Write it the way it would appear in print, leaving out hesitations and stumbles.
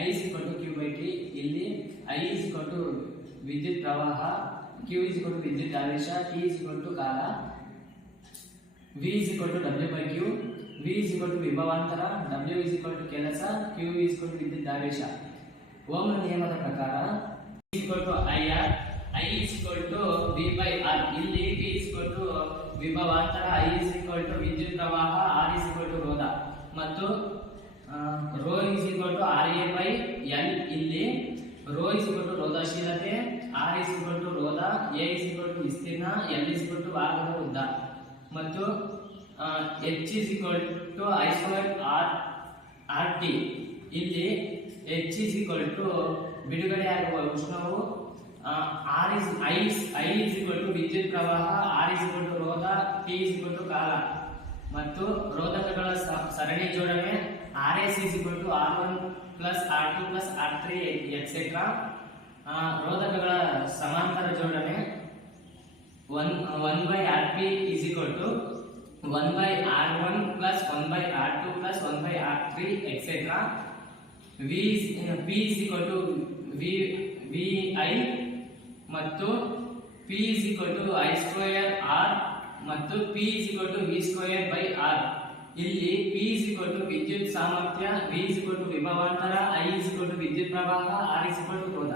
I is equal to Q by T. ಇಲ್ಲಿ I is equal to ವಿದ್ಯುತ್ ಪ್ರವಾಹ, Q is equal to ವಿದ್ಯುತ್ ಆವೇಶ, T is equal to ಕಾಲ, V is equal to W by Q, V is equal to ವಿಭವಾಂತರ, W is equal to ಕೆಲಸ, Q is equal to ವಿದ್ಯುತ್ ಆವೇಶ. ಓಮ್ನ ನಿಯಮದ ಪ್ರಕಾರ is equal to IR, I is equal to V by R. ಇಲ್ಲಿ V is equal to ವಿಭವಾಂತರ, I is equal to ವಿದ್ಯುತ್ ಪ್ರವಾಹ, R is equal to ರೋಧ ಮತ್ತು rho is equal to RA by L. ಇಲ್ಲಿ ರೋ is equal to ರೋಧಶೀಲತೆ, R is equal to ರೋಧ, A is equal to ವಿಸ್ತೀರ್ಣ, L is equal to ವಾಹಕದ ಉದ್ದ ಮತ್ತು H is equal to I square R RT. ಇಲ್ಲಿ H is equal to ಬಿಡುಗಡೆಯಾಗುವ ಉಷ್ಣವು, I is equal to ವಿದ್ಯುತ್ ಪ್ರವಾಹ, R is equal to ರೋಧ, T is equal to ಕಾಲ ಮತ್ತು ರೋಧಕಗಳ ಸರಣಿ ಜೋಡಣೆ RS is equal to R1 plus R2 plus R3 etc. ರೋಧಕಗಳ ಸಮಾಂತರ ಜೋಡಣೆ 1 by Rp is equal to 1 by R1 plus 1 by R2 plus 1 by R3 etc. P is equal to VI ಮತ್ತು P is equal to I square R ಮತ್ತು P is equal to V square by R. ಇಲ್ಲಿ P is equal to ವಿದ್ಯುತ್ ಸಾಮರ್ಥ್ಯ, V is equal to ವಿಭವಾಂತರ, I is equal to ವಿದ್ಯುತ್ ಪ್ರವಾಹ, R is equal to ರೋಧ.